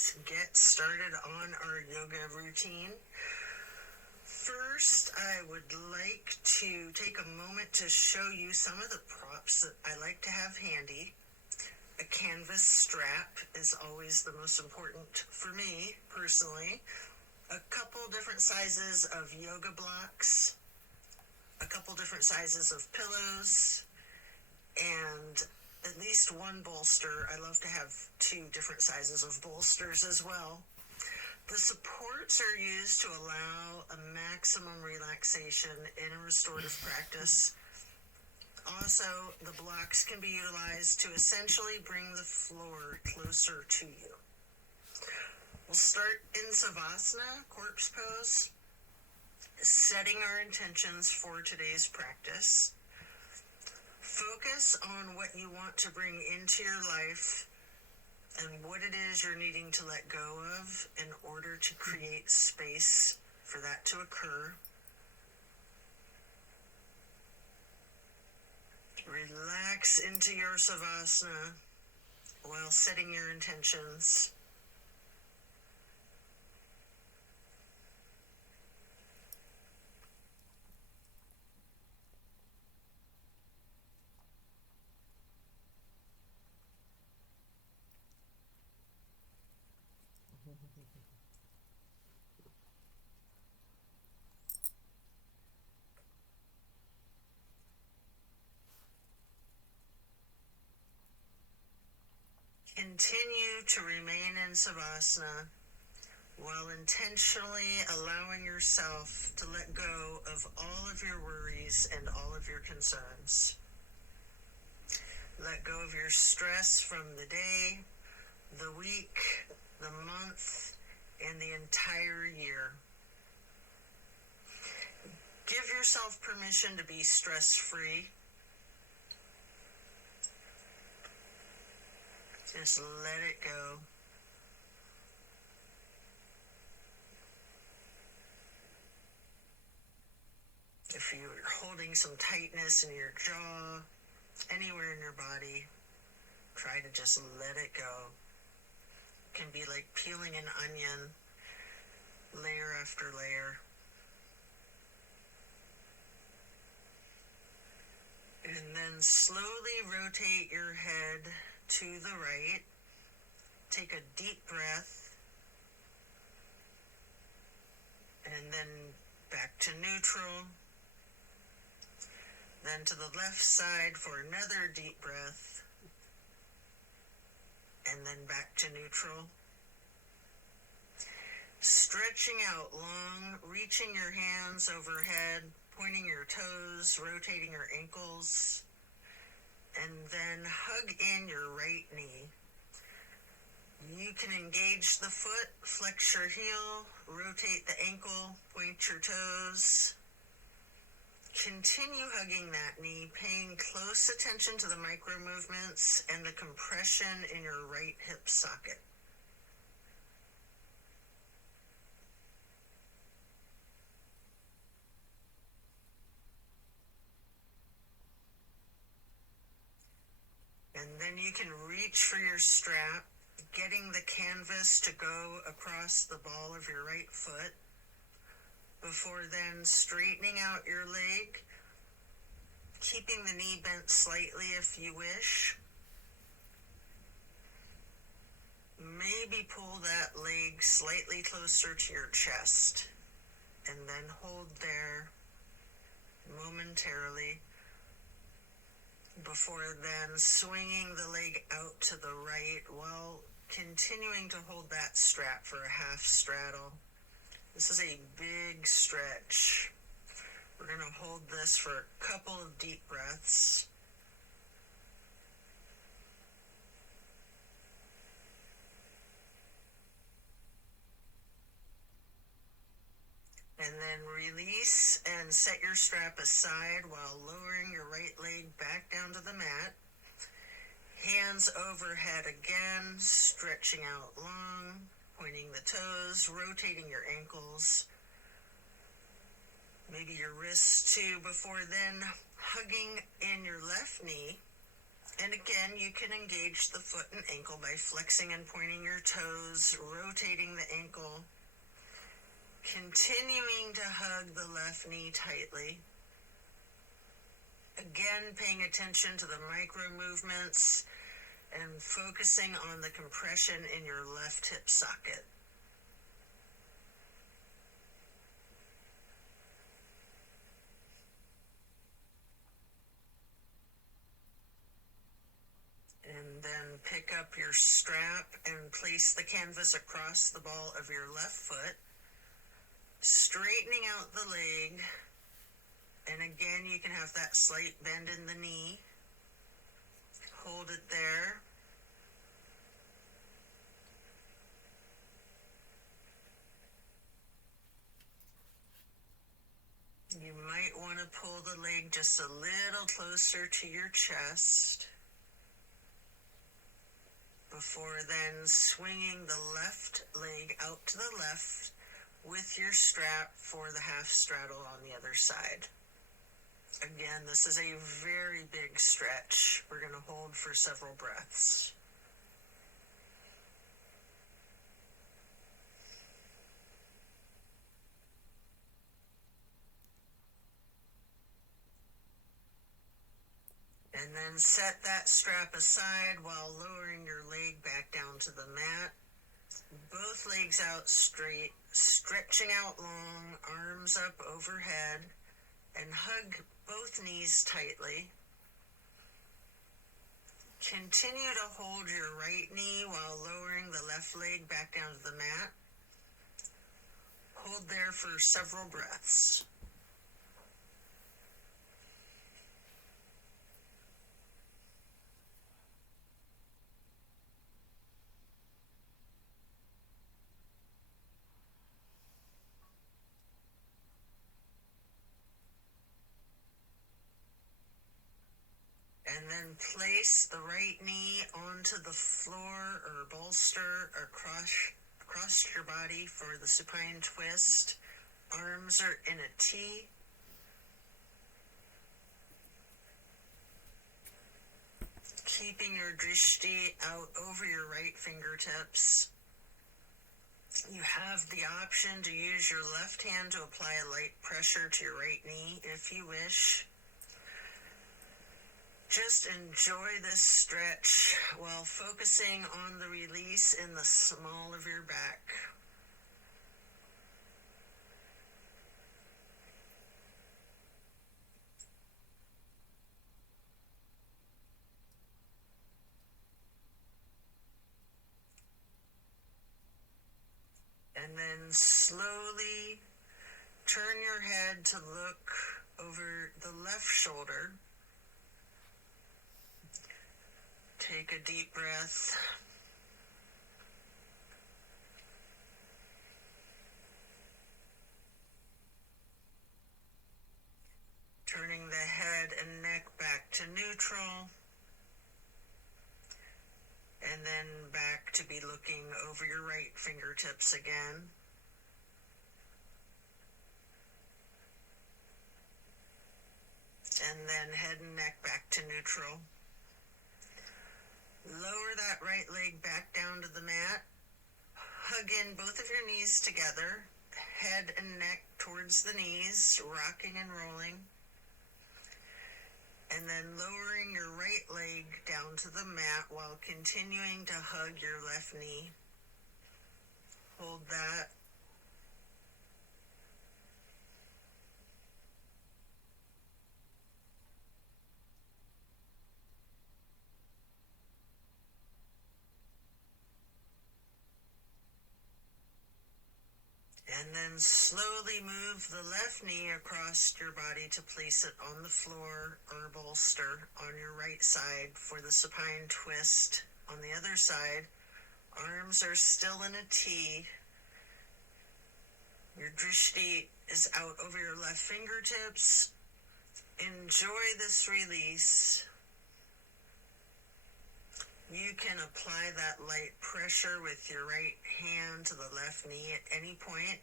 let's get started on our yoga routine. First, I would like to take a moment to show you some of the props that I like to have handy. A canvas strap is always the most important for me, personally. A couple different sizes of yoga blocks, a couple different sizes of pillows, and at least one bolster. I love to have 2 different sizes of bolsters as well. The supports are used to allow a maximum relaxation in a restorative practice. Also, the blocks can be utilized to essentially bring the floor closer to you. We'll start in Savasana, corpse pose, setting our intentions for today's practice. Focus on what you want to bring into your life and what it is you're needing to let go of in order to create space for that to occur. Relax into your Savasana while setting your intentions. Continue to remain in Savasana while intentionally allowing yourself to let go of all of your worries and all of your concerns. Let go of your stress from the day, the week, the month, and the entire year. Give yourself permission to be stress-free. Just let it go. If you're holding some tightness in your jaw, anywhere in your body, try to just let it go. It can be like peeling an onion, layer after layer. And then slowly rotate your head to the right. Take a deep breath. And then back to neutral. Then to the left side for another deep breath. And then back to neutral. Stretching out long, reaching your hands overhead, pointing your toes, rotating your ankles. And then hug in your right knee. You can engage the foot, flex your heel, rotate the ankle, point your toes. Continue hugging that knee, paying close attention to the micro movements and the compression in your right hip socket. And then you can reach for your strap, getting the canvas to go across the ball of your right foot, before then straightening out your leg, keeping the knee bent slightly if you wish. Maybe pull that leg slightly closer to your chest, and then hold there momentarily, before then swinging the leg out to the right while continuing to hold that strap for a half straddle. This is a big stretch. We're going to hold this for a couple of deep breaths. And then release and set your strap aside while lowering your right leg back down to the mat. Hands overhead again, stretching out long, pointing the toes, rotating your ankles. Maybe your wrists too, before then hugging in your left knee And again, you can engage the foot and ankle by flexing and pointing your toes, rotating the ankle, continuing to hug the left knee tightly. Again, paying attention to the micro movements and focusing on the compression in your left hip socket. And then pick up your strap and place the canvas across the ball of your left foot, straightening out the leg. And again, you can have that slight bend in the knee. Hold it there. You might want to pull the leg just a little closer to your chest before then swinging the left leg out to the left with your strap for the half straddle on the other side. Again, this is a very big stretch. We're going to hold for several breaths. And then set that strap aside while lowering your leg back down to the mat. Both legs out straight, stretching out long, arms up overhead, and hug both knees tightly. Continue to hold your right knee while lowering the left leg back down to the mat. Hold there for several breaths. And then place the right knee onto the floor or bolster across your body for the supine twist. Arms are in a T. Keeping your drishti out over your right fingertips. You have the option to use your left hand to apply a light pressure to your right knee if you wish. Just enjoy this stretch while focusing on the release in the small of your back. And then slowly turn your head to look over the left shoulder. Take a deep breath. Turning the head and neck back to neutral. And then back to be looking over your right fingertips again. And then head and neck back to neutral. Lower that right leg back down to the mat. Hug in both of your knees together. Head and neck towards the knees, rocking and rolling. And then lowering your right leg down to the mat while continuing to hug your left knee. Hold that. And then slowly move the left knee across your body to place it on the floor or bolster on your right side for the supine twist. On the other side, arms are still in a T. Your drishti is out over your left fingertips. Enjoy this release. You can apply that light pressure with your right hand to the left knee at any point.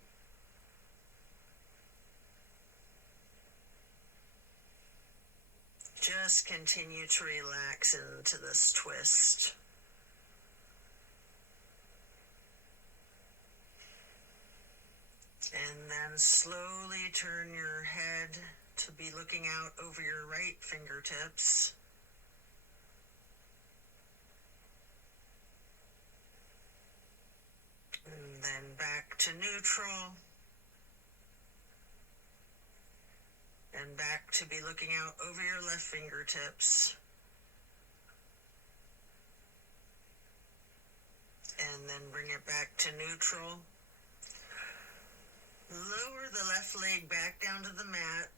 Just continue to relax into this twist. And then slowly turn your head to be looking out over your right fingertips. And then back to neutral. And back to be looking out over your left fingertips. And then bring it back to neutral. Lower the left leg back down to the mat.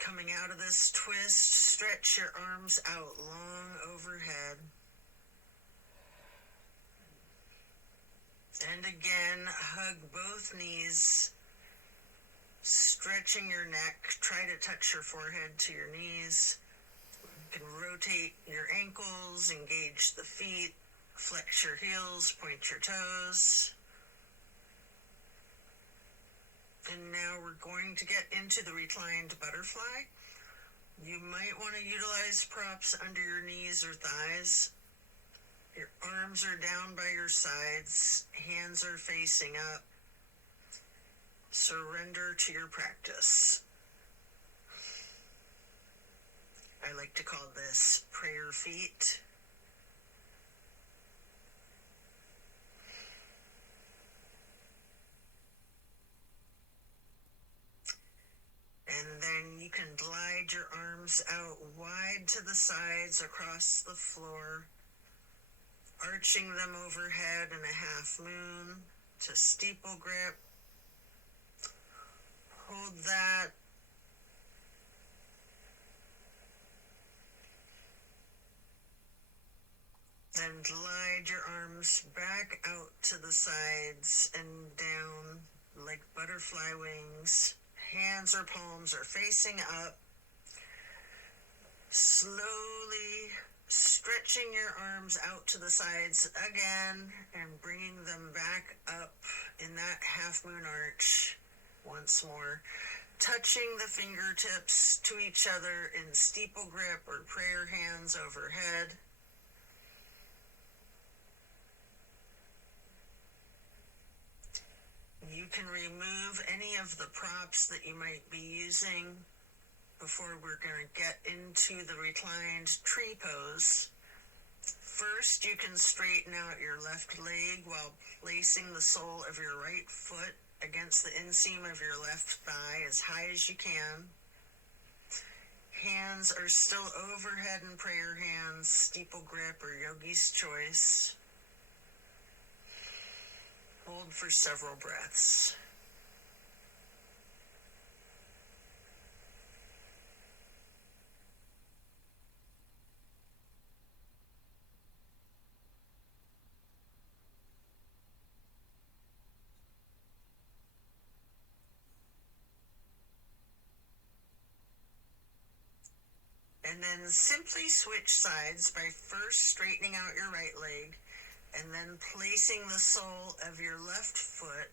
Coming out of this twist, stretch your arms out long overhead. And again, hug both knees, stretching your neck. Try to touch your forehead to your knees. You can rotate your ankles, engage the feet, flex your heels, point your toes. And now we're going to get into the reclined butterfly. You might want to utilize props under your knees or thighs. Your arms are down by your sides, hands are facing up. Surrender to your practice. I like to call this prayer feet. And then you can glide your arms out wide to the sides across the floor, arching them overhead in a half moon to steeple grip. Hold that. Then glide your arms back out to the sides and down like butterfly wings. Hands or palms are facing up. Slowly stretching your arms out to the sides again and bringing them back up in that half moon arch once more. Touching the fingertips to each other in steeple grip or prayer hands overhead. You can remove any of the props that you might be using before we're going to get into the reclined tree pose. First, you can straighten out your left leg while placing the sole of your right foot against the inseam of your left thigh as high as you can. Hands are still overhead in prayer hands, steeple grip or yogi's choice. Hold for several breaths. And then simply switch sides by first straightening out your right leg and then placing the sole of your left foot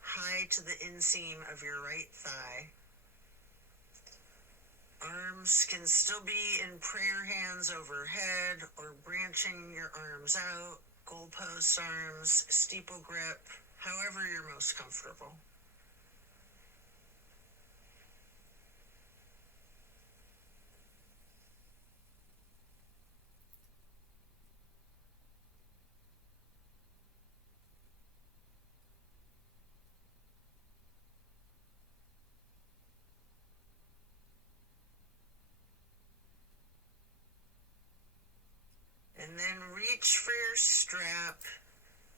high to the inseam of your right thigh. Arms can still be in prayer hands overhead or branching your arms out, goalpost arms, steeple grip, however you're most comfortable. And then reach for your strap,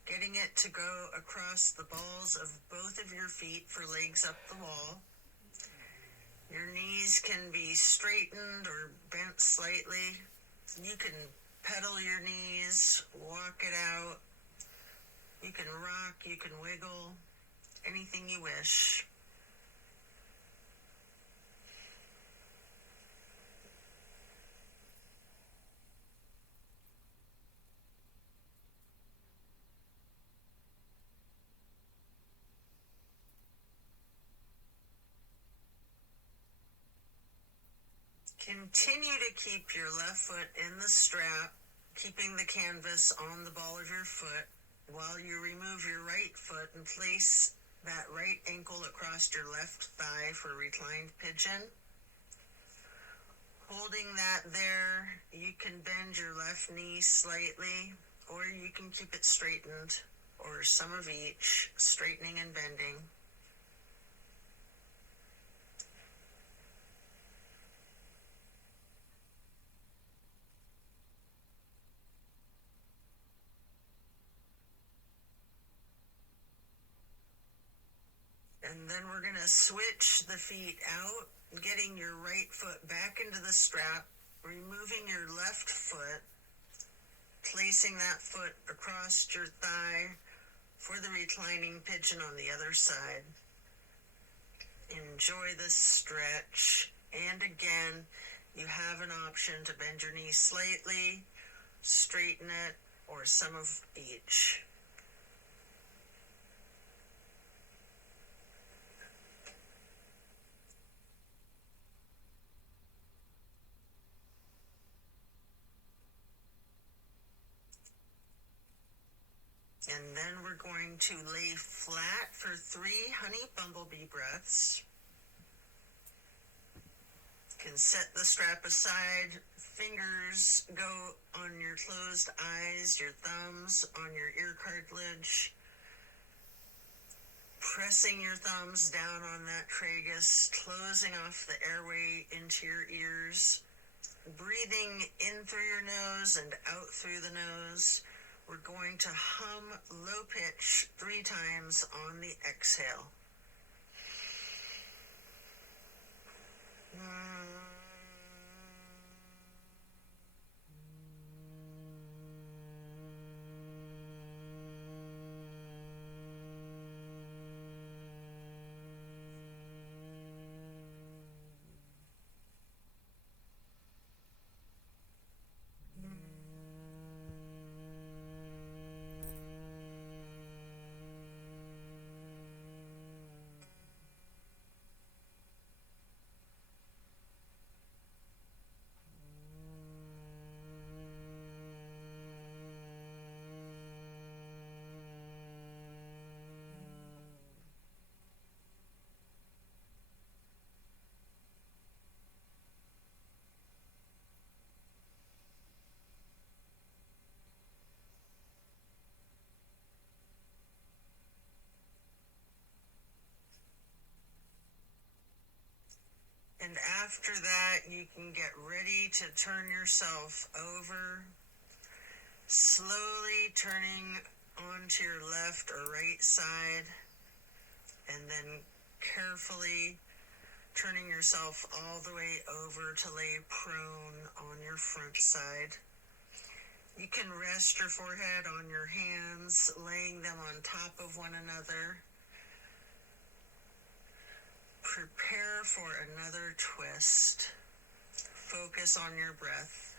getting it to go across the balls of both of your feet for legs up the wall. Your knees can be straightened or bent slightly. You can pedal your knees, walk it out. You can rock, you can wiggle, anything you wish. Continue to keep your left foot in the strap, keeping the canvas on the ball of your foot while you remove your right foot and place that right ankle across your left thigh for reclined pigeon. Holding that there, you can bend your left knee slightly, or you can keep it straightened, or some of each, straightening and bending. And then we're going to switch the feet out, getting your right foot back into the strap, removing your left foot, placing that foot across your thigh for the reclining pigeon on the other side. Enjoy this stretch. And again, you have an option to bend your knee slightly, straighten it, or some of each. And then we're going to lay flat for 3 honey bumblebee breaths. You can set the strap aside, fingers go on your closed eyes, your thumbs on your ear cartilage, pressing your thumbs down on that tragus, closing off the airway into your ears, breathing in through your nose and out through the nose. We're going to hum low pitch 3 times on the exhale. And after that, you can get ready to turn yourself over, slowly turning onto your left or right side, and then carefully turning yourself all the way over to lay prone on your front side. You can rest your forehead on your hands, laying them on top of one another. Prepare for another twist. Focus on your breath.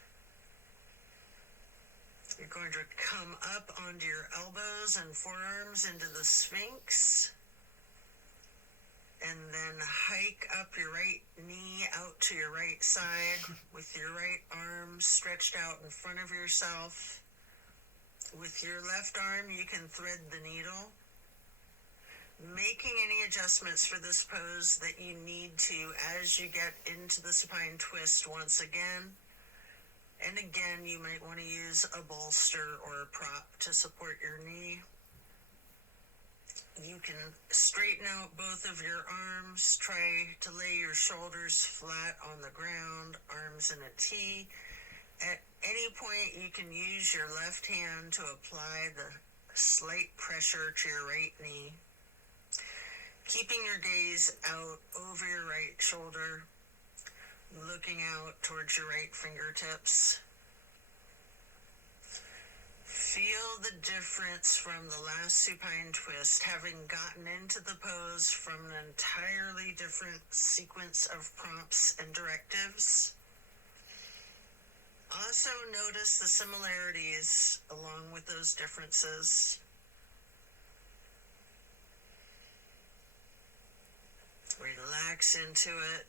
You're going to come up onto your elbows and forearms into the Sphinx. And then hike up your right knee out to your right side with your right arm stretched out in front of yourself. With your left arm, you can thread the needle, making any adjustments for this pose that you need to as you get into the supine twist once again. And again, you might want to use a bolster or a prop to support your knee. You can straighten out both of your arms, try to lay your shoulders flat on the ground, arms in a T. At any point, you can use your left hand to apply the slight pressure to your right knee. Keeping your gaze out over your right shoulder, looking out towards your right fingertips. Feel the difference from the last supine twist, having gotten into the pose from an entirely different sequence of prompts and directives. Also notice the similarities along with those differences. Relax into it.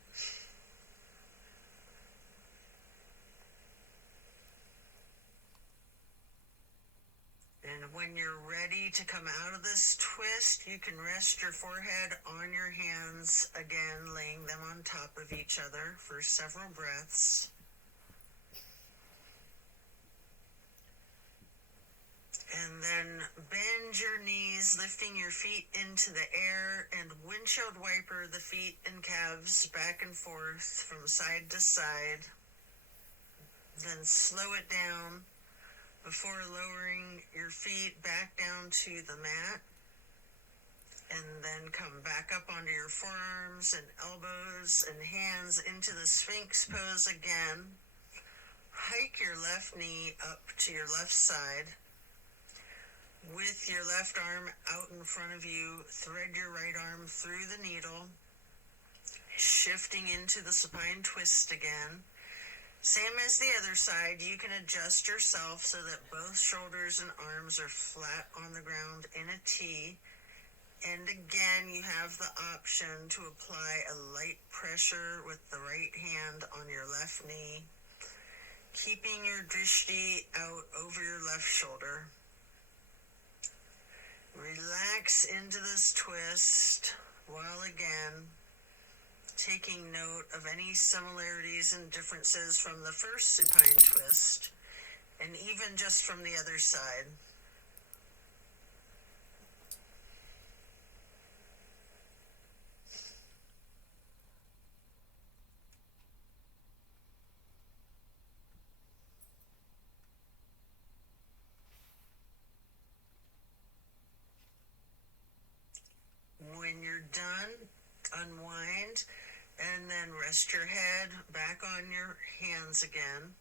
When you're ready to come out of this twist, you can rest your forehead on your hands, again laying them on top of each other for several breaths. And then bend your knees, lifting your feet into the air, and windshield wiper the feet and calves back and forth from side to side. Then slow it down before lowering your feet back down to the mat. And then come back up onto your forearms and elbows and hands into the Sphinx pose again. Hike your left knee up to your left side. With your left arm out in front of you, thread your right arm through the needle, shifting into the supine twist again. Same as the other side, you can adjust yourself so that both shoulders and arms are flat on the ground in a T. And again, you have the option to apply a light pressure with the right hand on your left knee, keeping your drishti out over your left shoulder. Relax into this twist while again taking note of any similarities and differences from the first supine twist and even just from the other side. When you're done, unwind, and then rest your head back on your hands again.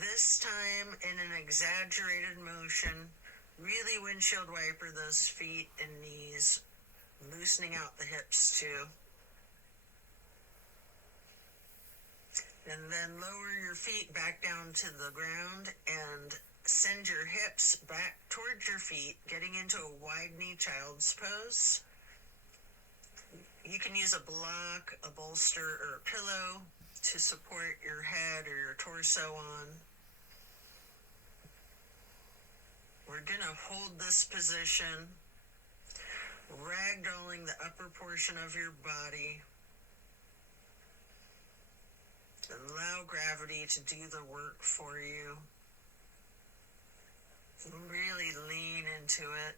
This time in an exaggerated motion, really windshield wiper those feet and knees, loosening out the hips too. And then lower your feet back down to the ground and send your hips back towards your feet, getting into a wide knee child's pose. You can use a block, a bolster, or a pillow to support your head or your torso on. We're going to hold this position, ragdolling the upper portion of your body. Allow gravity to do the work for you. Really lean into it.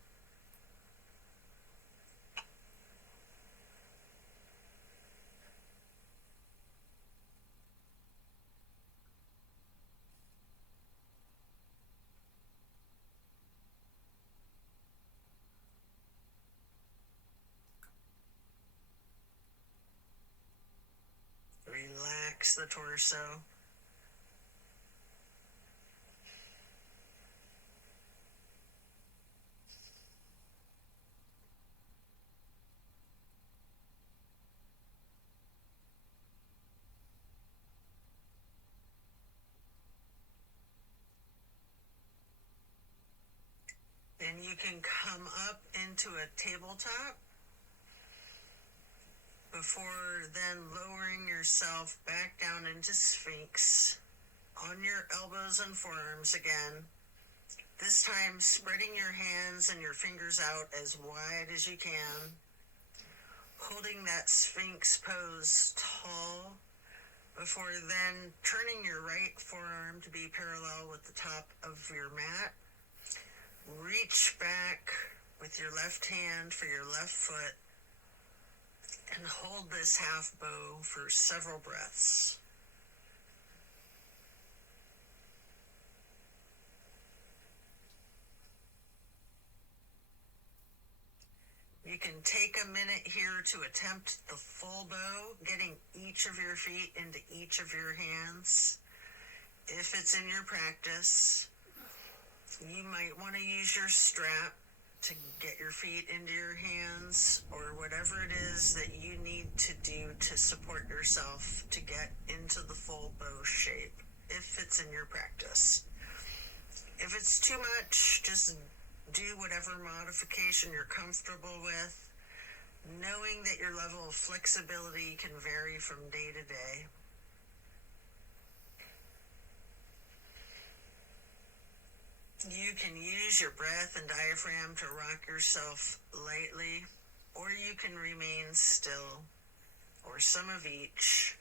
Relax the torso. And you can come up into a tabletop before then lowering yourself back down into Sphinx on your elbows and forearms again. This time spreading your hands and your fingers out as wide as you can, holding that Sphinx pose tall before then turning your right forearm to be parallel with the top of your mat. Reach back with your left hand for your left foot and hold this half bow for several breaths. You can take a minute here to attempt the full bow, getting each of your feet into each of your hands. If it's in your practice, you might want to use your strap to get your feet into your hands, or whatever it is that you need to do to support yourself to get into the full bow shape, if it's in your practice. If it's too much, just do whatever modification you're comfortable with, knowing that your level of flexibility can vary from day to day. You can use your breath and diaphragm to rock yourself lightly, or you can remain still, or some of each.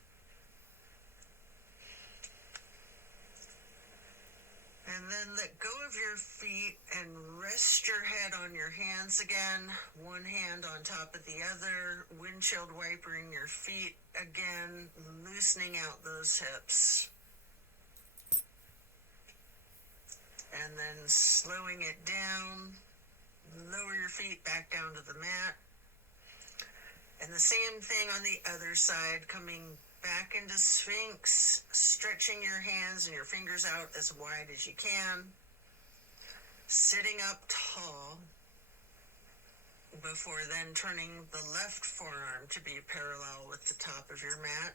And then let go of your feet and rest your head on your hands again, one hand on top of the other, windshield wipering your feet again, loosening out those hips. And then slowing it down, lower your feet back down to the mat. And the same thing on the other side, coming back into Sphinx, stretching your hands and your fingers out as wide as you can, sitting up tall, before then turning the left forearm to be parallel with the top of your mat,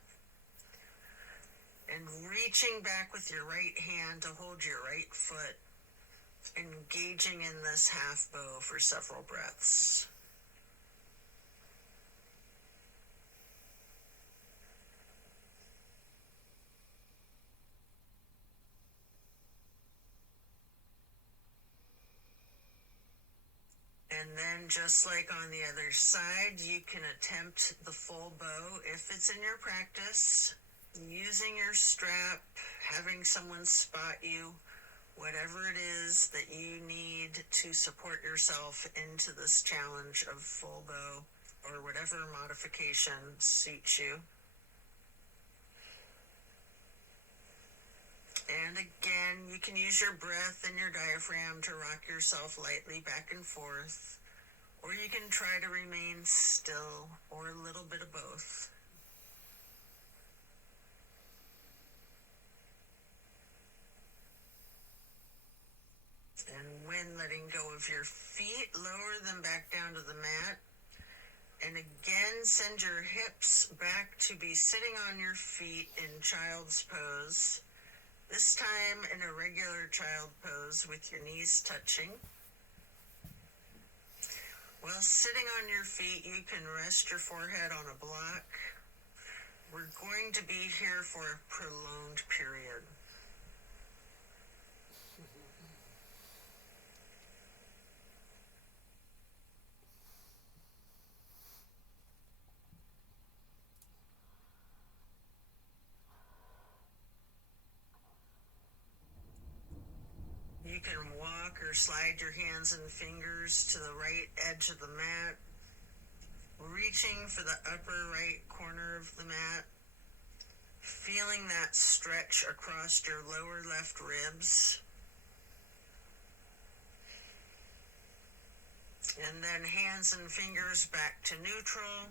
and reaching back with your right hand to hold your right foot, engaging in this half bow for several breaths. And then just like on the other side, you can attempt the full bow if it's in your practice, using your strap, having someone spot you, whatever it is that you need to support yourself into this challenge of full bow, or whatever modification suits you. And again, you can use your breath and your diaphragm to rock yourself lightly back and forth, or you can try to remain still, or a little bit of both. And when letting go of your feet, lower them back down to the mat. And again, send your hips back to be sitting on your feet in child's pose. This time in a regular child pose with your knees touching. While sitting on your feet, you can rest your forehead on a block. We're going to be here for a prolonged period. You can walk or slide your hands and fingers to the right edge of the mat, reaching for the upper right corner of the mat, feeling that stretch across your lower left ribs. And then hands and fingers back to neutral,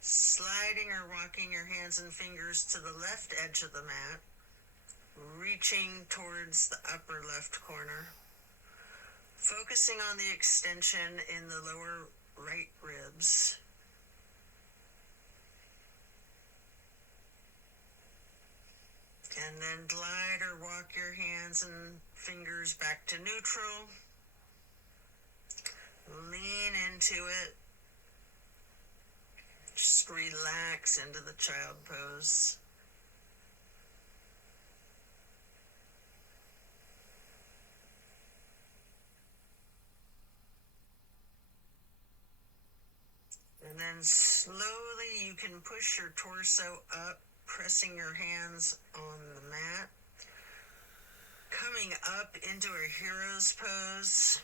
sliding or walking your hands and fingers to the left edge of the mat, reaching towards the upper left corner, focusing on the extension in the lower right ribs. And then glide or walk your hands and fingers back to neutral. Lean into it. Just relax into the child pose. And then slowly you can push your torso up, pressing your hands on the mat. Coming up into a hero's pose.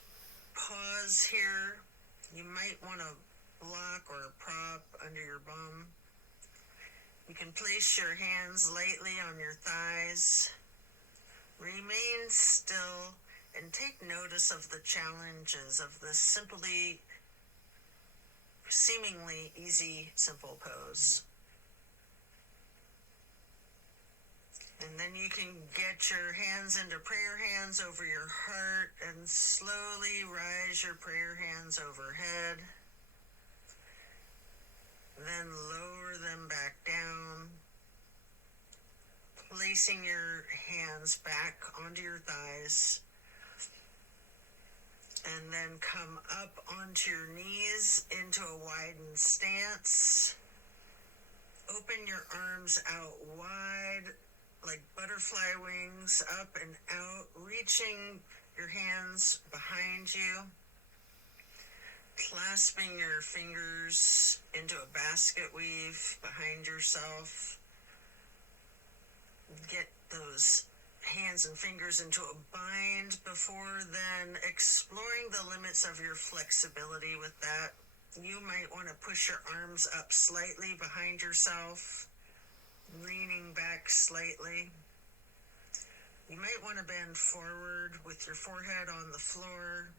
Pause here. You might want a block or a prop under your bum. You can place your hands lightly on your thighs. Remain still and take notice of the challenges of this seemingly easy, simple pose. And then you can get your hands into prayer hands over your heart and slowly rise your prayer hands overhead. Then lower them back down, placing your hands back onto your thighs. And then come up onto your knees into a widened stance. Open your arms out wide, like butterfly wings, up and out, reaching your hands behind you, clasping your fingers into a basket weave behind yourself. Get those hands and fingers into a bind before then exploring the limits of your flexibility with that. You might want to push your arms up slightly behind yourself, leaning back slightly. You might want to bend forward with your forehead on the floor,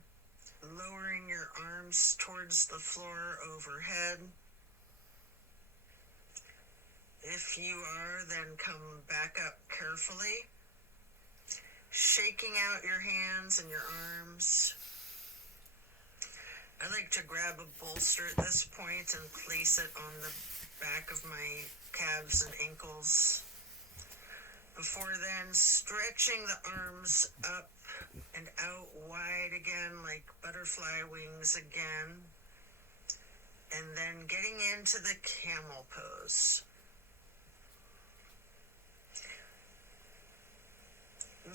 lowering your arms towards the floor overhead. If you are, then come back up carefully, shaking out your hands and your arms. I like to grab a bolster at this point and place it on the back of my calves and ankles. Before then, stretching the arms up and out wide again, like butterfly wings again. And then getting into the camel pose.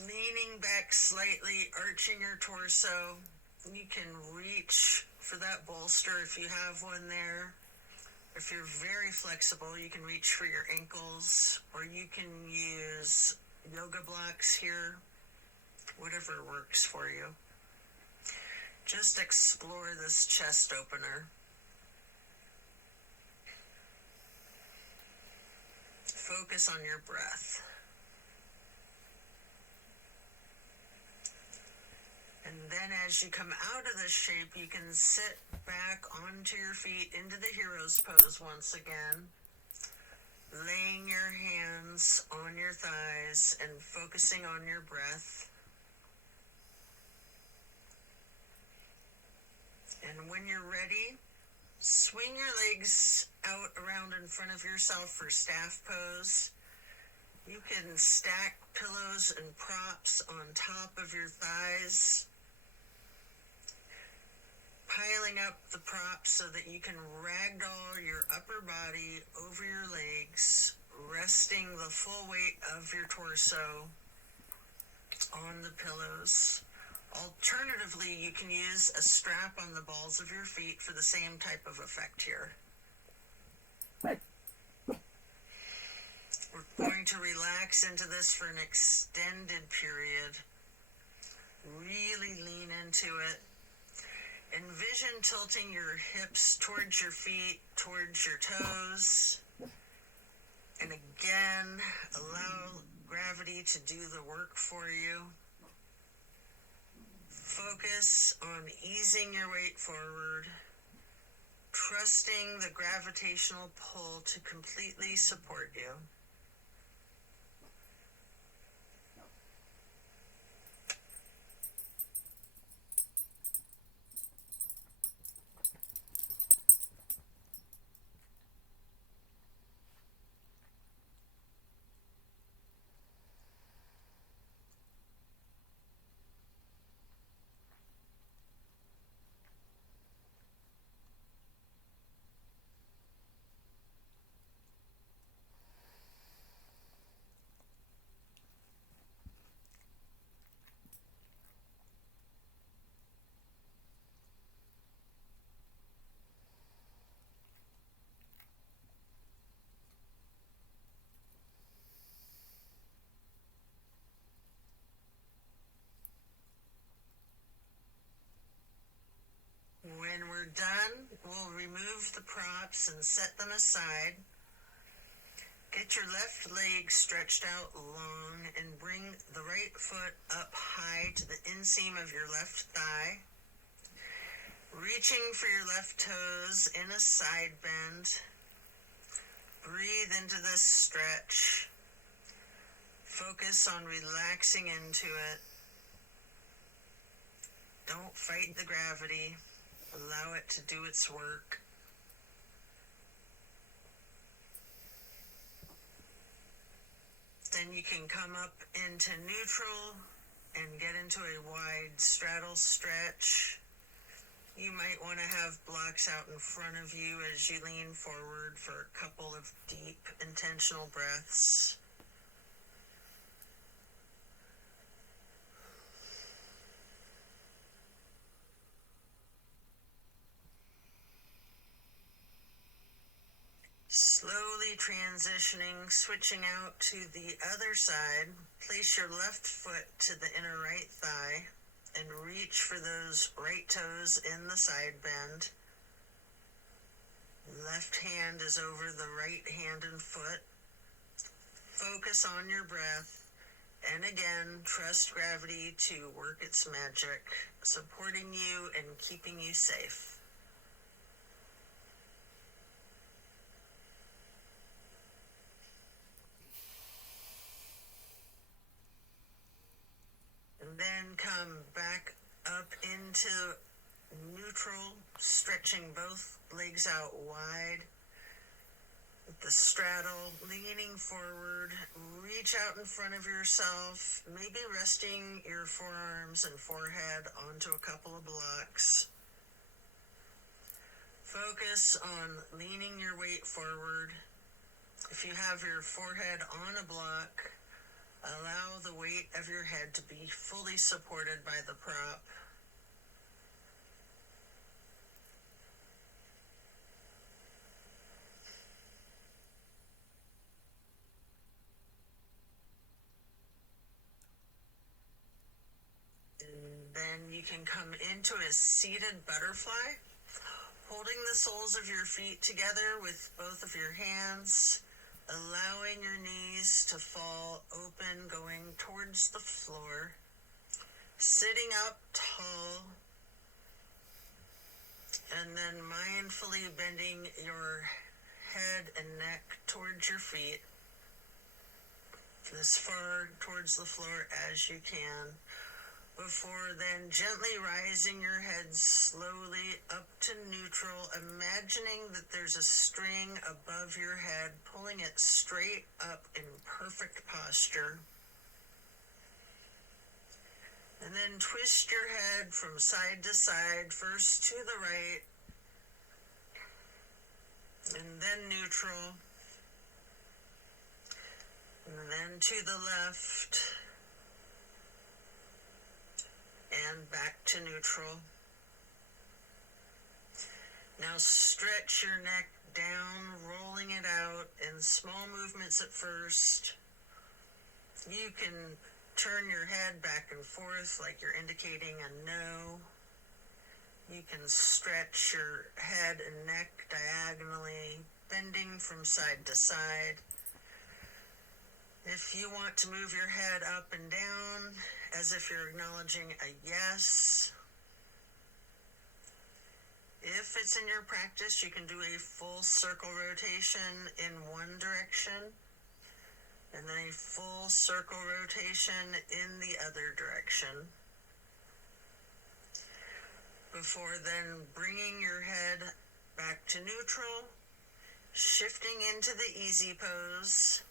Leaning back slightly, arching your torso. You can reach for that bolster if you have one there. If you're very flexible, you can reach for your ankles, or you can use yoga blocks here, whatever works for you. Just explore this chest opener. Focus on your breath. And then as you come out of this shape, you can sit back onto your feet into the hero's pose once again, laying your hands on your thighs and focusing on your breath. And when you're ready, swing your legs out around in front of yourself for staff pose. You can stack pillows and props on top of your thighs, piling up the props so that you can ragdoll your upper body over your legs, resting the full weight of your torso on the pillows. Alternatively, you can use a strap on the balls of your feet for the same type of effect here. We're going to relax into this for an extended period. Really lean into it. Envision tilting your hips towards your feet, towards your toes. And again, allow gravity to do the work for you. Focus on easing your weight forward, trusting the gravitational pull to completely support you. When we're done, we'll remove the props and set them aside. Get your left leg stretched out long and bring the right foot up high to the inseam of your left thigh. Reaching for your left toes in a side bend. Breathe into this stretch. Focus on relaxing into it. Don't fight the gravity. Allow it to do its work. Then you can come up into neutral and get into a wide straddle stretch. You might want to have blocks out in front of you as you lean forward for a couple of deep, intentional breaths. Slowly transitioning, switching out to the other side. Place your left foot to the inner right thigh and reach for those right toes in the side bend. Left hand is over the right hand and foot. Focus on your breath, and again, trust gravity to work its magic, supporting you and keeping you safe. And then come back up into neutral, stretching both legs out wide. With the straddle, leaning forward, reach out in front of yourself, maybe resting your forearms and forehead onto a couple of blocks. Focus on leaning your weight forward. If you have your forehead on a block, allow the weight of your head to be fully supported by the prop. And then you can come into a seated butterfly, holding the soles of your feet together with both of your hands, allowing your knees to fall open, going towards the floor, sitting up tall, and then mindfully bending your head and neck towards your feet, as far towards the floor as you can, before then gently rising your head slowly up to neutral, imagining that there's a string above your head, pulling it straight up in perfect posture. And then twist your head from side to side, first to the right, and then neutral, and then to the left, and back to neutral. Now stretch your neck down, rolling it out in small movements at first. You can turn your head back and forth like you're indicating a no. You can stretch your head and neck diagonally, bending from side to side. If you want to move your head up and down as if you're acknowledging a yes. If it's in your practice, you can do a full circle rotation in one direction and then a full circle rotation in the other direction. Before then bringing your head back to neutral, shifting into the easy pose.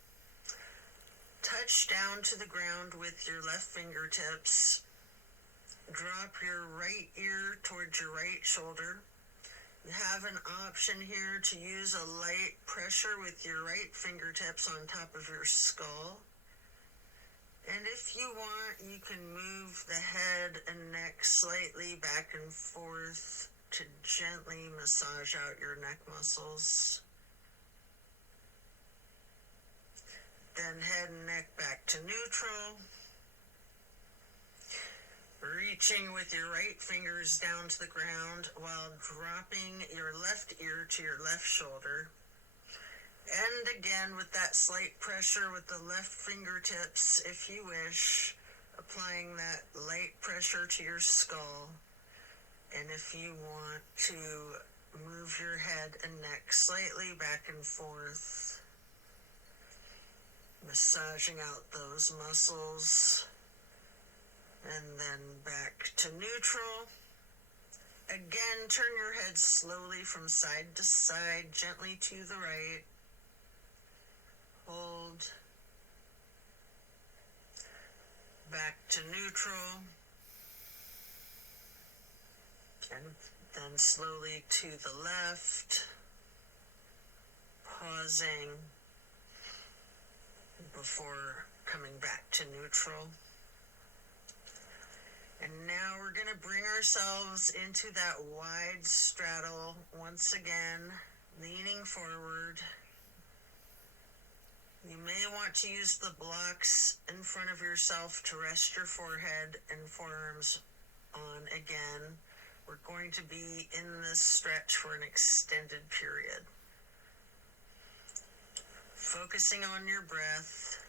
Touch down to the ground with your left fingertips. Drop your right ear towards your right shoulder. You have an option here to use a light pressure with your right fingertips on top of your skull. And if you want, you can move the head and neck slightly back and forth to gently massage out your neck muscles. Then head and neck back to neutral. Reaching with your right fingers down to the ground while dropping your left ear to your left shoulder. And again with that slight pressure with the left fingertips, if you wish, applying that light pressure to your skull. And if you want to move your head and neck slightly back and forth, massaging out those muscles, and then back to neutral. Again, turn your head slowly from side to side, gently to the right. Hold. Back to neutral. And then slowly to the left. Pausing before coming back to neutral. And now we're going to bring ourselves into that wide straddle once again, leaning forward, You may want to use the blocks in front of yourself to rest your forehead and forearms on again. We're going to be in this stretch for an extended period. Focusing on your breath.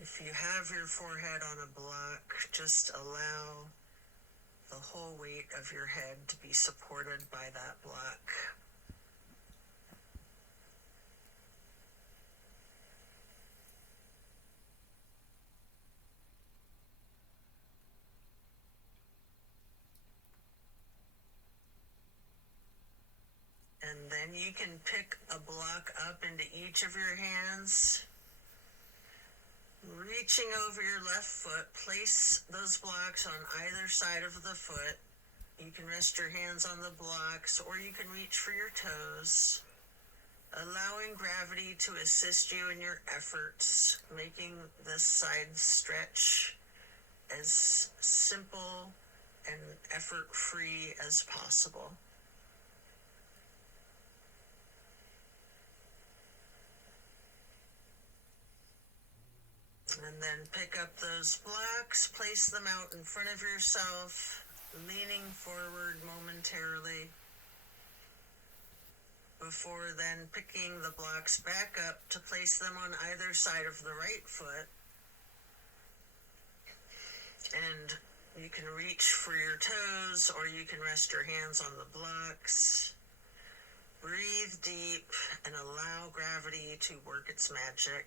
If you have your forehead on a block, just allow the whole weight of your head to be supported by that block. And then you can pick a block up into each of your hands. Reaching over your left foot, place those blocks on either side of the foot. You can rest your hands on the blocks, or you can reach for your toes, allowing gravity to assist you in your efforts, making this side stretch as simple and effort-free as possible. And then pick up those blocks, place them out in front of yourself, leaning forward momentarily, before then picking the blocks back up to place them on either side of the right foot. And you can reach for your toes, or you can rest your hands on the blocks. Breathe deep and allow gravity to work its magic.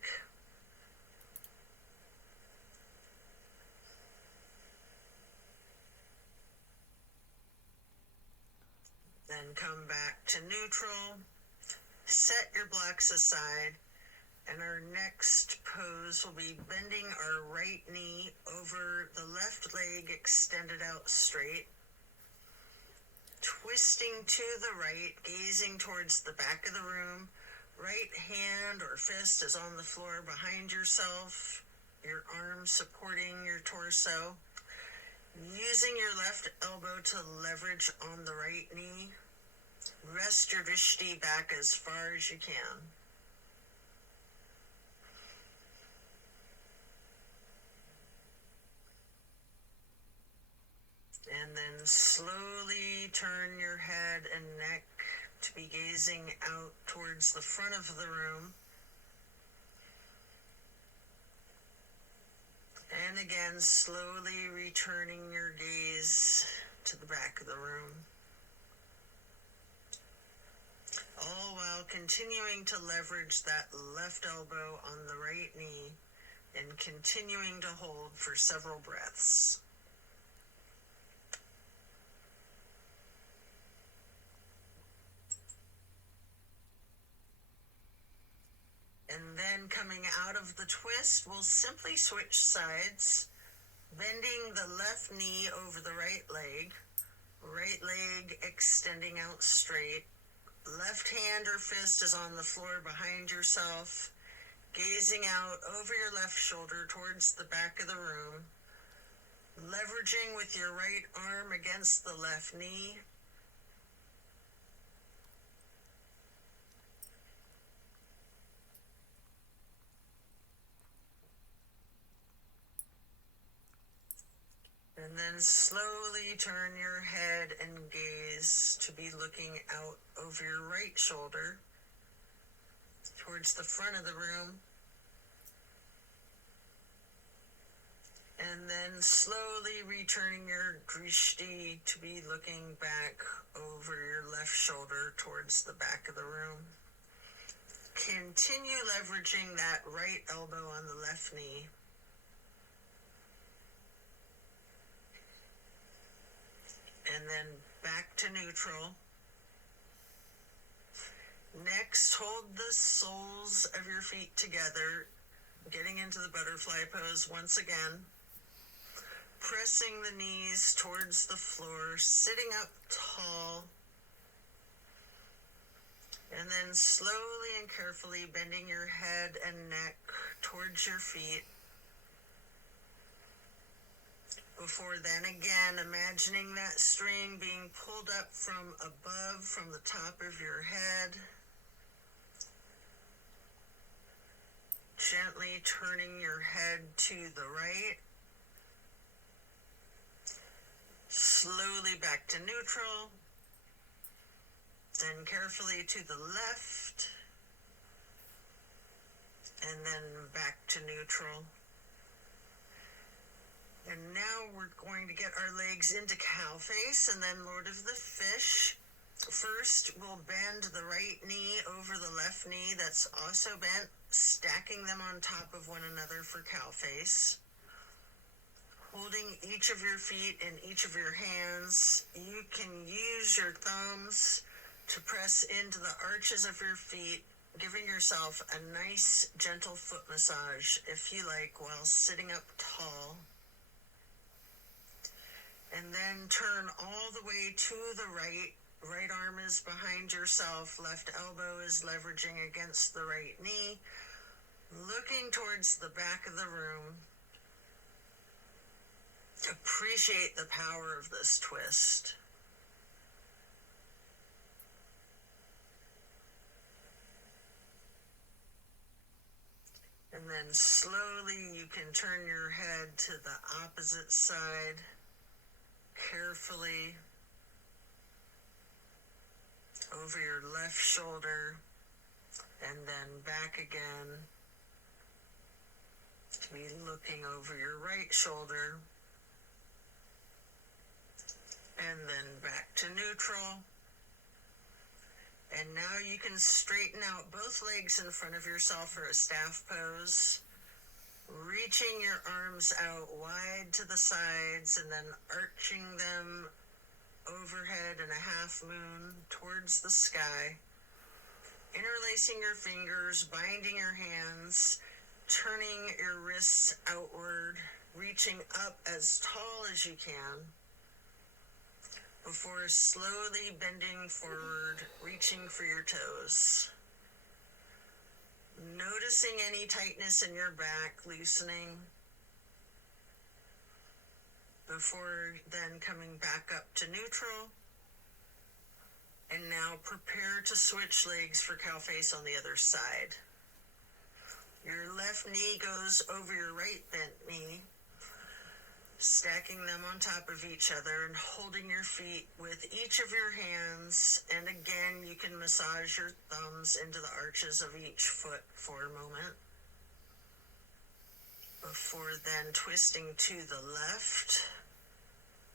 Then come back to neutral, set your blocks aside, and our next pose will be bending our right knee over the left leg extended out straight, twisting to the right, gazing towards the back of the room. Right hand or fist is on the floor behind yourself, your arm supporting your torso. Using your left elbow to leverage on the right knee. Rest your drishti back as far as you can. And then slowly turn your head and neck to be gazing out towards the front of the room. And again, slowly returning your gaze to the back of the room. All while continuing to leverage that left elbow on the right knee and continuing to hold for several breaths. And then coming out of the twist, we'll simply switch sides, bending the left knee over the right leg extending out straight. Left hand or fist is on the floor behind yourself, gazing out over your left shoulder towards the back of the room, leveraging with your right arm against the left knee. And then slowly turn your head and gaze to be looking out over your right shoulder towards the front of the room. And then slowly returning your drishti to be looking back over your left shoulder towards the back of the room. Continue leveraging that right elbow on the left knee. And then back to neutral. Next, hold the soles of your feet together, getting into the butterfly pose once again. Pressing the knees towards the floor, sitting up tall. And then slowly and carefully bending your head and neck towards your feet. Before then, again, imagining that string being pulled up from above, from the top of your head. Gently turning your head to the right. Slowly back to neutral. Then carefully to the left. And then back to neutral. And now we're going to get our legs into cow face and then Lord of the Fish. First, we'll bend the right knee over the left knee that's also bent, stacking them on top of one another for cow face. Holding each of your feet in each of your hands, you can use your thumbs to press into the arches of your feet, giving yourself a nice, gentle foot massage, if you like, while sitting up tall. And then turn all the way to the right. Right arm is behind yourself. Left elbow is leveraging against the right knee. Looking towards the back of the room. Appreciate the power of this twist. And then slowly you can turn your head to the opposite side. Carefully over your left shoulder and then back again to be looking over your right shoulder and then back to neutral. And now you can straighten out both legs in front of yourself for a staff pose. Reaching your arms out wide to the sides and then arching them overhead in a half moon towards the sky. Interlacing your fingers, binding your hands, turning your wrists outward, reaching up as tall as you can, before slowly bending forward, reaching for your toes. Noticing any tightness in your back, loosening, before then coming back up to neutral. And now prepare to switch legs for cow face on the other side. Your left knee goes over your right bent knee, stacking them on top of each other and holding your feet with each of your hands. And again, you can massage your thumbs into the arches of each foot for a moment. Before then twisting to the left.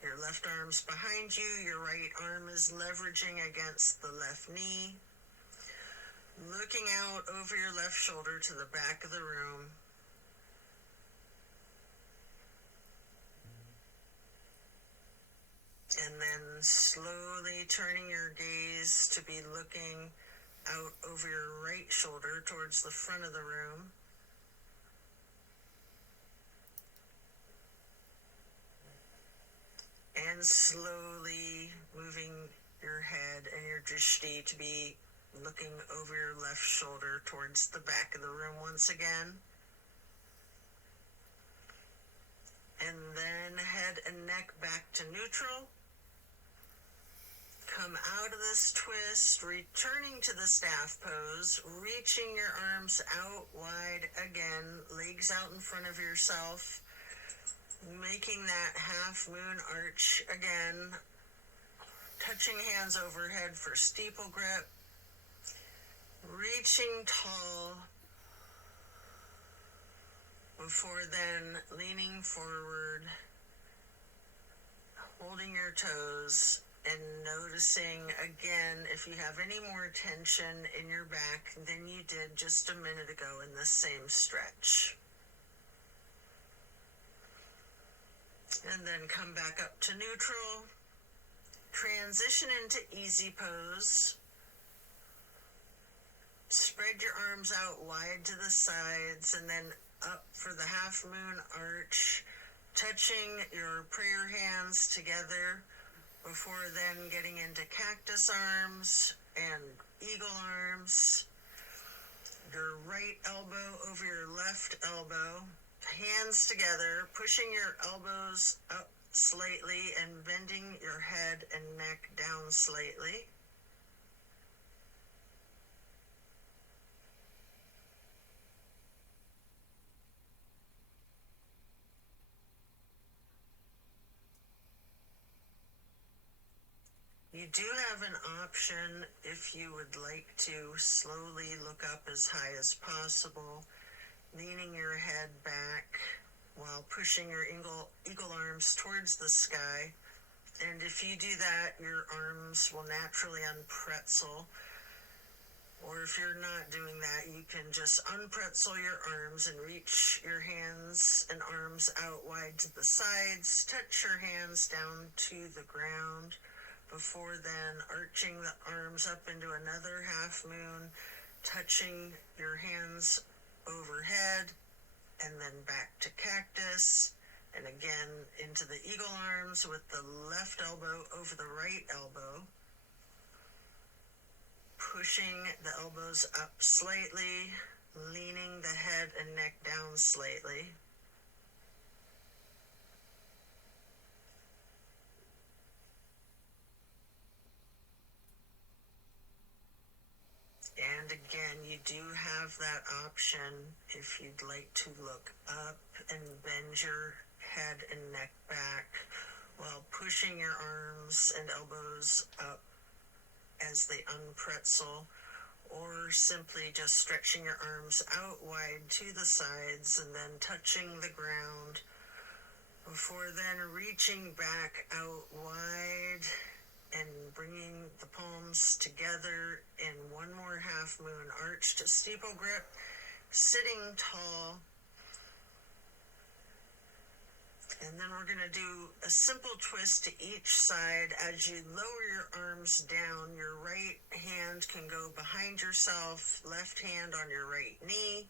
Your left arm's behind you, your right arm is leveraging against the left knee. Looking out over your left shoulder to the back of the room. And then slowly turning your gaze to be looking out over your right shoulder towards the front of the room. And slowly moving your head and your drishti to be looking over your left shoulder towards the back of the room once again. And then head and neck back to neutral. Come out of this twist, returning to the staff pose, reaching your arms out wide again, legs out in front of yourself. Making that half moon arch again, touching hands overhead for steeple grip, reaching tall, before then leaning forward, holding your toes, and noticing again if you have any more tension in your back than you did just a minute ago in this same stretch. And then come back up to neutral. Transition into easy pose. Spread your arms out wide to the sides and then up for the half moon arch, touching your prayer hands together before then getting into cactus arms and eagle arms. Your right elbow over your left elbow. Hands together, pushing your elbows up slightly and bending your head and neck down slightly. You do have an option if you would like to slowly look up as high as possible, leaning your head back while pushing your eagle arms towards the sky. And if you do that, your arms will naturally unpretzel. Or if you're not doing that, you can just unpretzel your arms and reach your hands and arms out wide to the sides. Touch your hands down to the ground before then arching the arms up into another half moon, touching your hands overhead, and then back to cactus, and again into the eagle arms with the left elbow over the right elbow, pushing the elbows up slightly, leaning the head and neck down slightly. And again, you do have that option if you'd like to look up and bend your head and neck back while pushing your arms and elbows up as they unpretzel, or simply just stretching your arms out wide to the sides and then touching the ground before then reaching back out wide and bringing the palms together in one more half moon arch to steeple grip, sitting tall. And then we're going to do a simple twist to each side. As you lower your arms down, your right hand can go behind yourself, left hand on your right knee,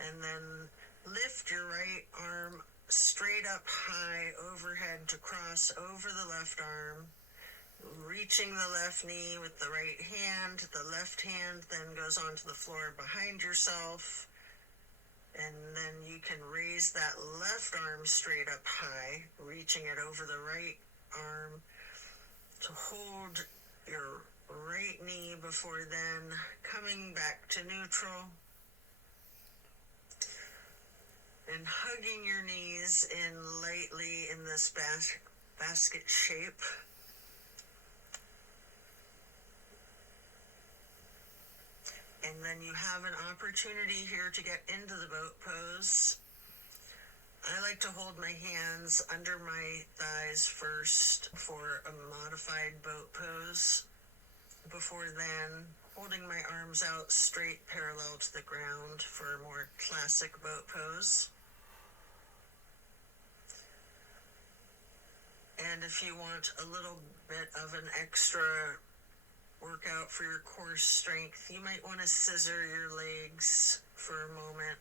and then lift your right arm straight up high overhead to cross over the left arm. Reaching the left knee with the right hand, the left hand then goes onto the floor behind yourself, and then you can raise that left arm straight up high, reaching it over the right arm to hold your right knee before then coming back to neutral and hugging your knees in lightly in this basket shape. And then you have an opportunity here to get into the boat pose. I like to hold my hands under my thighs first for a modified boat pose. Before then, holding my arms out straight parallel to the ground for a more classic boat pose. And if you want a little bit of an extra workout for your core strength, you might want to scissor your legs for a moment.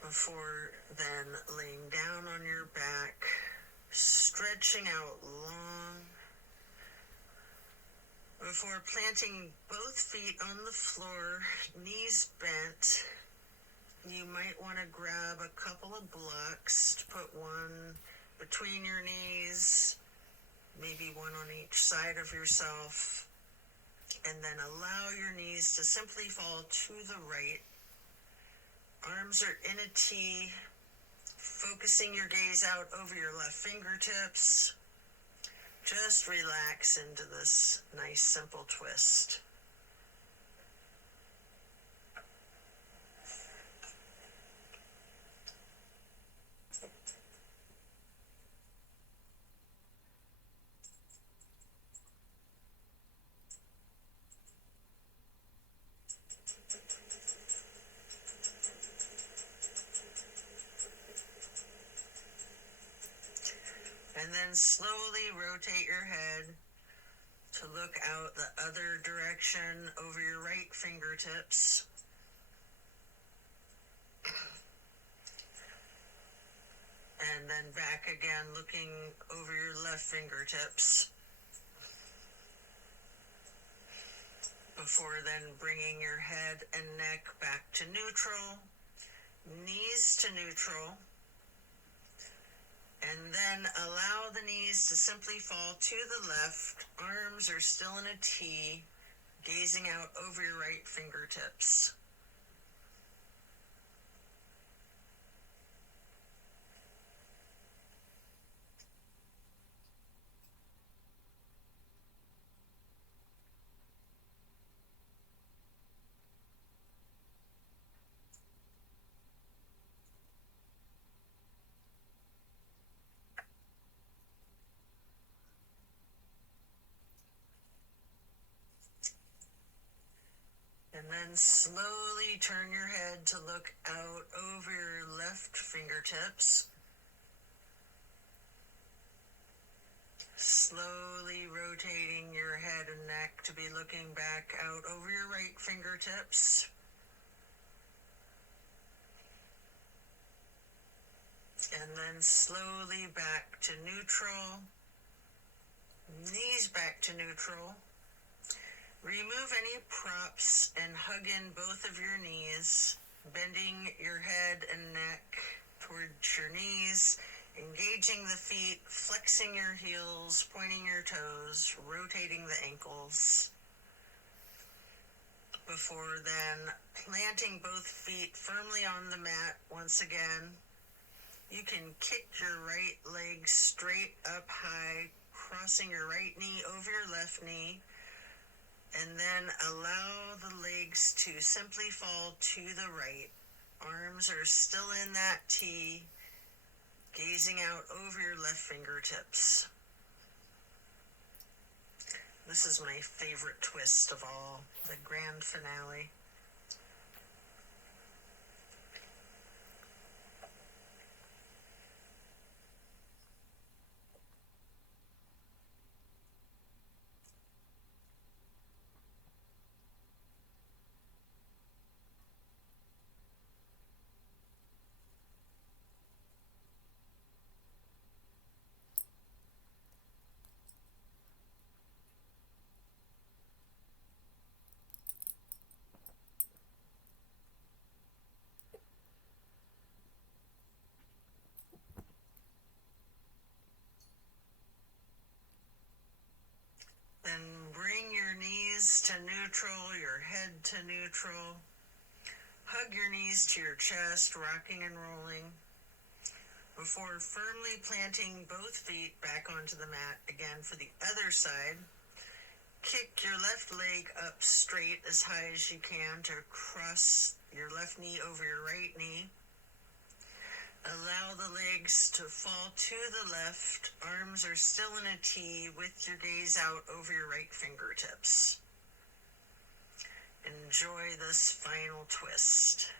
Before then laying down on your back, stretching out long. Before planting both feet on the floor, knees bent, you might want to grab a couple of blocks to put one between your knees, maybe one on each side of yourself, and then allow your knees to simply fall to the right. Arms are in a T, focusing your gaze out over your left fingertips. Just relax into this nice simple twist. And then slowly rotate your head to look out the other direction over your right fingertips. And and then back again, looking over your left fingertips. Before then bringing your head and neck back to neutral, knees to neutral, and then allow the knees to simply fall to the left. Arms are still in a T, gazing out over your right fingertips. And then slowly turn your head to look out over your left fingertips. Slowly rotating your head and neck to be looking back out over your right fingertips. And then slowly back to neutral. Knees back to neutral. Remove any props and hug in both of your knees, bending your head and neck towards your knees, engaging the feet, flexing your heels, pointing your toes, rotating the ankles. Before then, planting both feet firmly on the mat once again. You can kick your right leg straight up high, crossing your right knee over your left knee. And then allow the legs to simply fall to the right. Arms are still in that T, gazing out over your left fingertips. This is my favorite twist of all, the grand finale. Then bring your knees to neutral, your head to neutral. Hug your knees to your chest, rocking and rolling. Before firmly planting both feet back onto the mat again for the other side. Kick your left leg up straight as high as you can to cross your left knee over your right knee. Allow the legs to fall to the left. Arms are still in a T with your gaze out over your right fingertips. Enjoy this final twist.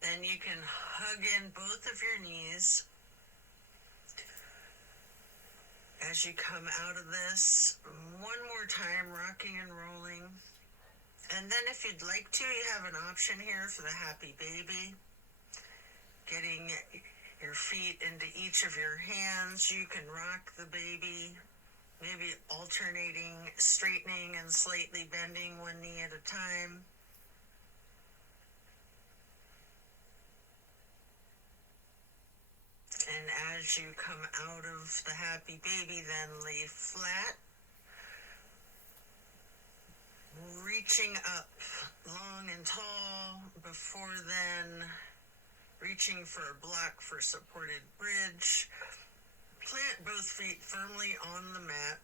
Then you can hug in both of your knees as you come out of this. One more time, rocking and rolling. And then if you'd like to, you have an option here for the happy baby. Getting your feet into each of your hands. You can rock the baby, maybe alternating, straightening and slightly bending one knee at a time. And as you come out of the happy baby, then lay flat, reaching up long and tall. Before then, reach reaching for a block for supported bridge. Plant both feet firmly on the mat.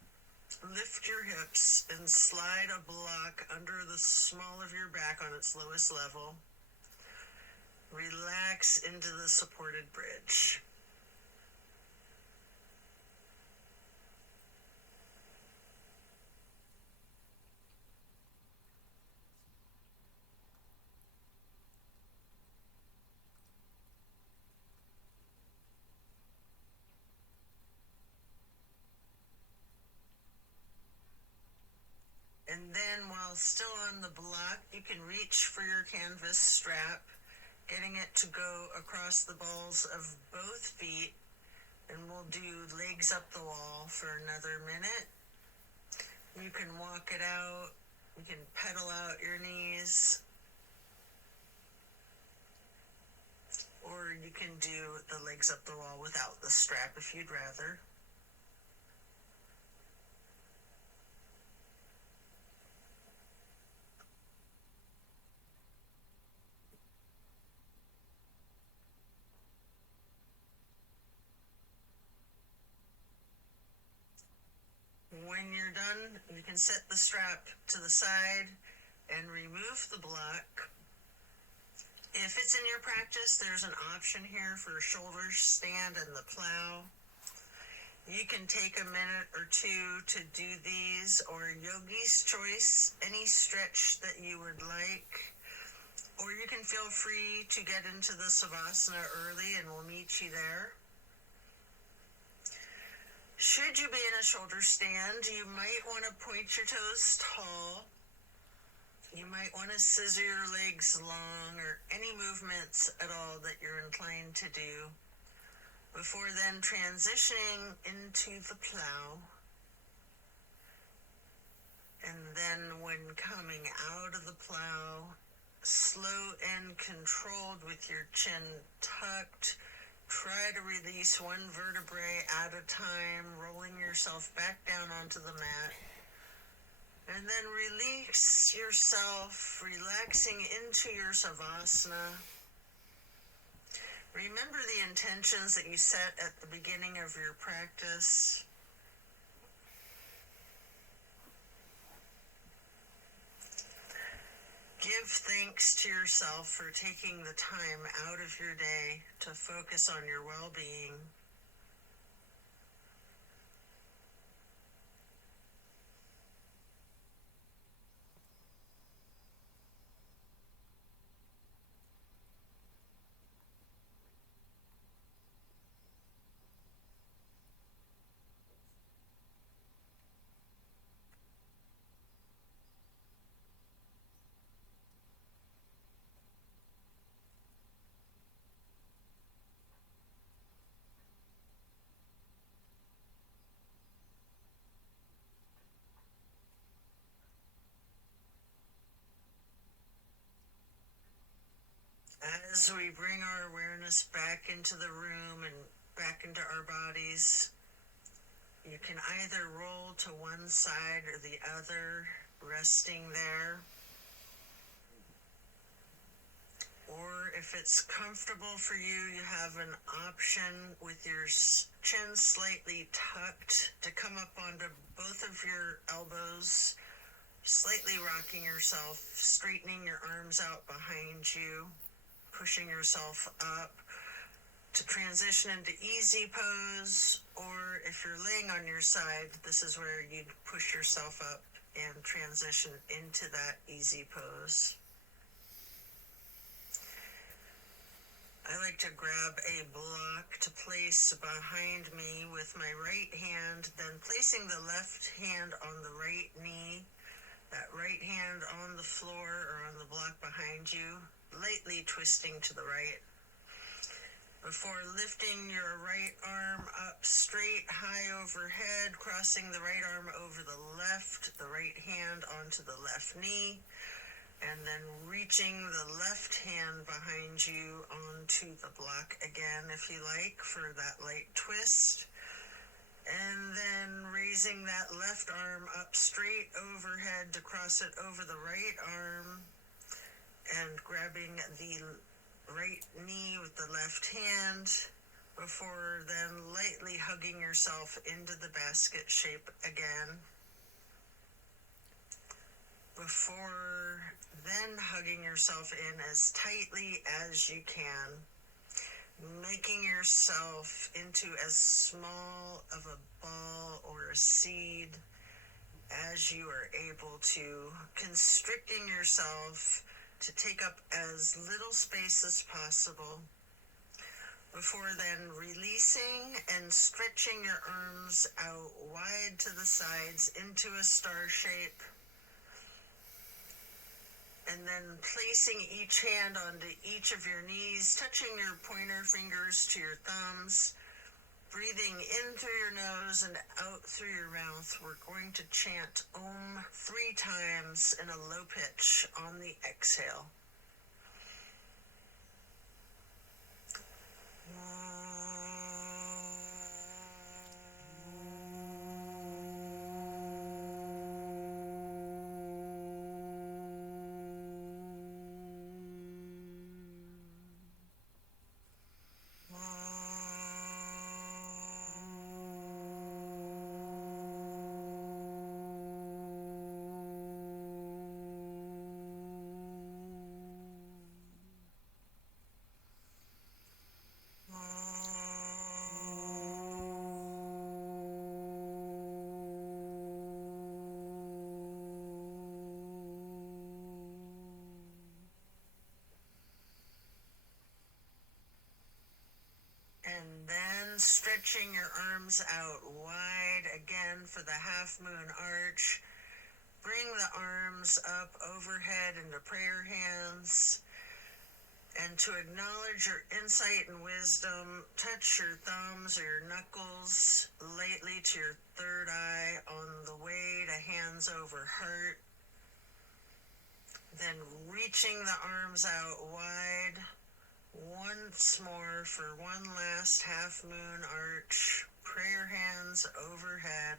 Lift your hips and slide a block under the small of your back on its lowest level. Relax into the supported bridge. And then while still on the block, you can reach for your canvas strap, getting it to go across the balls of both feet, and we'll do legs up the wall for another minute. You can walk it out, you can pedal out your knees, or you can do the legs up the wall without the strap if you'd rather. When you're done, you can set the strap to the side and remove the block. If it's in your practice, there's an option here for shoulder stand and the plow. You can take a minute or two to do these, or yogi's choice, any stretch that you would like. Or you can feel free to get into the savasana early and we'll meet you there. Should you be in a shoulder stand, you might want to point your toes tall. You might want to scissor your legs long, or any movements at all that you're inclined to do, before then transitioning into the plow. And then when coming out of the plow, slow and controlled with your chin tucked, try to release one vertebrae at a time, rolling yourself back down onto the mat. And then release yourself, relaxing into your savasana. Remember the intentions that you set at the beginning of your practice. Give thanks to yourself for taking the time out of your day to focus on your well-being. As we bring our awareness back into the room and back into our bodies, you can either roll to one side or the other, resting there. Or if it's comfortable for you, you have an option with your chin slightly tucked to come up onto both of your elbows, slightly rocking yourself, straightening your arms out behind you, pushing yourself up to transition into easy pose. Or if you're laying on your side, this is where you'd push yourself up and transition into that easy pose. I like to grab a block to place behind me with my right hand, then placing the left hand on the right knee, that right hand on the floor or on the block behind you, lightly twisting to the right. Before lifting your right arm up straight, high overhead, crossing the right arm over the right hand onto the left knee, and then reaching the left hand behind you onto the block again, if you like, for that light twist. And then raising that left arm up straight overhead to cross it over the right arm, and grabbing the right knee with the left hand, before then lightly hugging yourself into the basket shape again. Before then hugging yourself in as tightly as you can, making yourself into as small of a ball or a seed as you are able to, constricting yourself to take up as little space as possible. Before then releasing and stretching your arms out wide to the sides into a star shape. And then placing each hand onto each of your knees, touching your pointer fingers to your thumbs, breathing in through your nose and out through your mouth. We're going to chant Om 3 times in a low pitch on the exhale. And then stretching your arms out wide again for the half moon arch. Bring the arms up overhead into prayer hands. And to acknowledge your insight and wisdom, touch your thumbs or your knuckles lightly to your third eye on the way to hands over heart. Then reaching the arms out wide once more for one last half moon arch. Prayer hands overhead.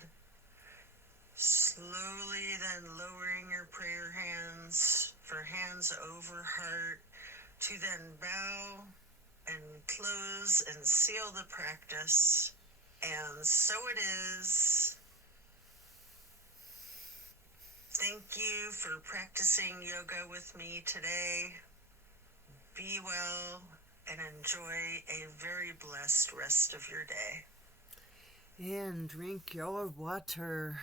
Slowly then lowering your prayer hands for hands over heart, to then bow and close and seal the practice. And so it is. Thank you for practicing yoga with me today. Be well and enjoy a very blessed rest of your day. And drink your water.